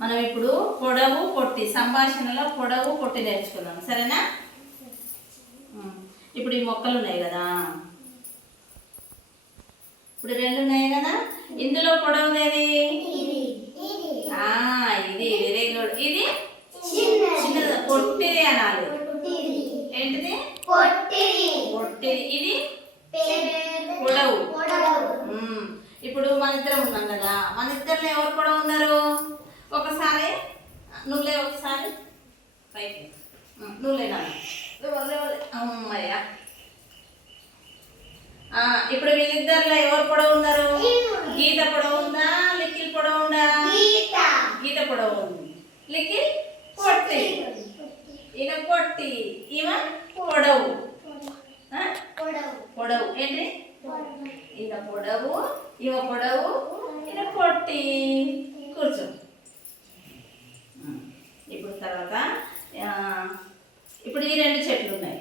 మనం ఇప్పుడు పొడవు పొట్టి సంభాషణలో పొడవు పొట్టి నేర్చుకున్నాం, సరేనా? ఇప్పుడు ఈ మొక్కలు ఉన్నాయి కదా, ఇప్పుడు రెండు ఉన్నాయి కదా, ఇందులో పొడవు ఏది? ఇది వెరీ గుడ్. ఇది చిన్నది, పొట్టిది అనాలి. ఏంటిది? పొట్టిది. ఇది పొడవు. ఇప్పుడు మన ఇద్దరం ఉన్నాం కదా, మన ఇద్దరిలో ఎవరు పొడవు ఉన్నారు? ఒకసారి నువ్వులే, ఒకసారి పైకి నువ్వులేనా? అమ్మయ్యా. ఇప్పుడు వీళ్ళిద్దరిలో ఎవరు పొడవు ఉన్నారు? గీత పొడవు ఉందా, లిఖిల్ పొడవు ఉందా? గీత పొడవు ఉంది, లిఖిల్ పొట్టి. ఈయన పొట్టి, ఈమె పొడవు. పొడవు ఏంటి? ఈయన పొడవు, ఈమె పొడవు, ఈయన పొట్టి. కూర్చో. ఇప్పుడు తర్వాత ఇప్పుడు ఈ రెండు చెట్లు ఉన్నాయి.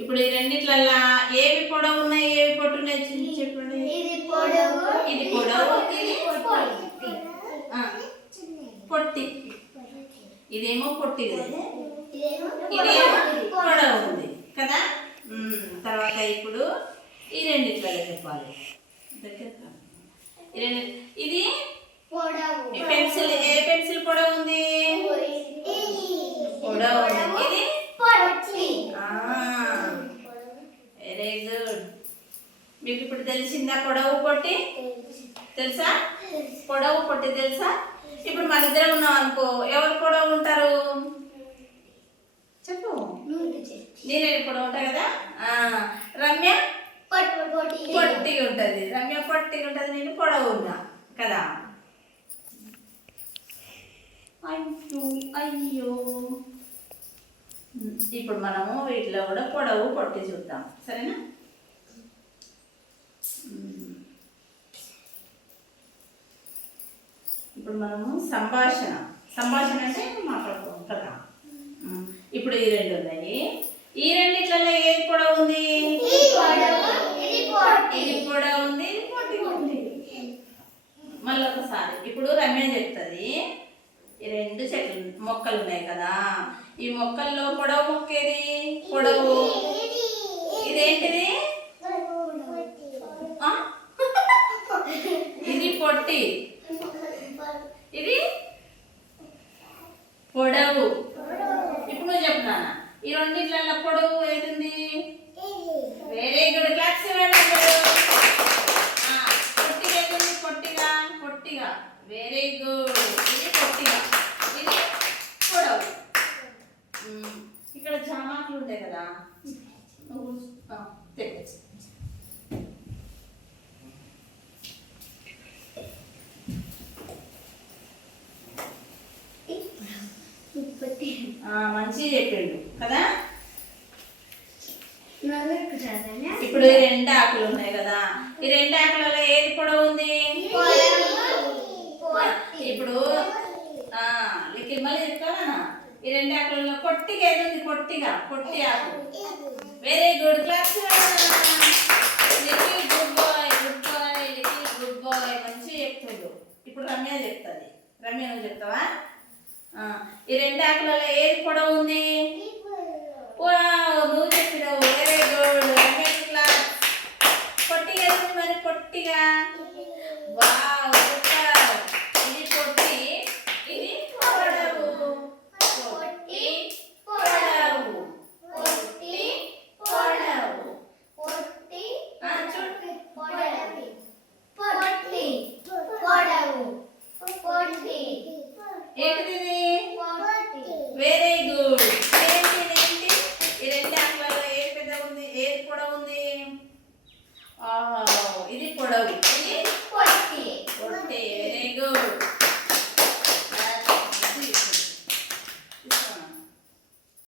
ఇప్పుడు ఈ రెండిట్లల్లా ఏవి పొడవు ఉన్నాయి, ఏవి పొట్టు ఉన్నాయి చెప్పండి. ఇది పొడవు, ఇది పొట్టి. ఇదేమో పొట్టి, ఇదేమో పొడవు ఉంది కదా. తర్వాత ఇప్పుడు ఈ రెండిట్లలో చెప్పాలి. ఇది పెన్సిల్, ఏ పెన్సిల్ పొడవు ఉంది? పొడవు ఉంది. ఇది వెరీ గుడ్. మీకు ఇప్పుడు తెలిసిందా పొడవు పొట్టి? తెలుసా? పొడవు పొట్టి తెలుసా? ఇప్పుడు మన ఇద్దరం ఉన్నాం అనుకో, ఎవరు పొడవు ఉంటారు చెప్పు. నేనే పొడవు ఉంటా కదా. రమ్య పొట్టిగా ఉంటుంది, రమ్య పొట్టిగా ఉంటుంది, నేను పొడవు ఉన్నా కదా. అయ్యో. ఇప్పుడు మనము వీటిలో కూడా పొడవు పొట్టి చూద్దాం, సరేనా? ఇప్పుడు మనము సంభాషణ అంటే మాట్లాడుకోం కదా. ఇప్పుడు ఈ రెండు ఉన్నాయి. ఈ రెండిట్లలో ఏది పొడవు ఉంది? ఇది పొడవు ఉంది, ఇది పొట్టి ఉంది. మళ్ళీ ఒకసారి ఇప్పుడు రమ్య చెప్తుంది. ఈ రెండు చెట్లు మొక్కలు ఉన్నాయి కదా, ఈ మొక్కల్లో పొడవు మొక్క ఏది? పొడవు. ఇదేంటిది? ఇది పొట్టి, ఇది పొడవు. ఇప్పుడు నువ్వు చెప్తున్నా, ఈ రెండిట్ల పొడవు ఏది? Very good. క్లాప్స్ ఇవ్వండి. పొట్టిగా ఏది? పొట్టిగా. Very good. ఇది పొట్టిగా, ఇది పొడవు. ఇక్కడ జామాకులు ఉంటాయి కదా, తెచ్చు. మంచిగా చెప్పిండు కదా. ఇప్పుడు ఈ రెండు ఆకులు ఉన్నాయి కదా, ఈ రెండు ఆకులలో ఏది పొడవు ఉంది? ఇప్పుడు లిఖిల్ మళ్ళీ చెప్తావా? ఈ రెండు ఆకులలో పొట్టిగా ఏది ఉంది? పొట్టి ఆకు. Very good. Class. Likhil good boy, Likhil good boy. మంచిగా చెప్తుండు. ఇప్పుడు రమ్య చెప్తుంది. రమ్య నువ్వు చెప్తావా? ఈ రెండు ఆకులలో ఏది పొడవు ఉంది? నువ్వు చెప్పినావు. Very good. పొట్టిగా ఉంది మరి, పొట్టిగా. Wow, super. ఇది పొట్టి, ఇది పొడవు. పొట్టి పొడవు, పొట్టి పొడవు, పొట్టి పొడవు, పొట్టి. ఏంటిది? Very good. ఏంటి? ఈ రెండు ఆకులలో ఏది పెద్ద ఉంది, ఏది పొడవు ఉంది? ఇది పొడవు, ఇది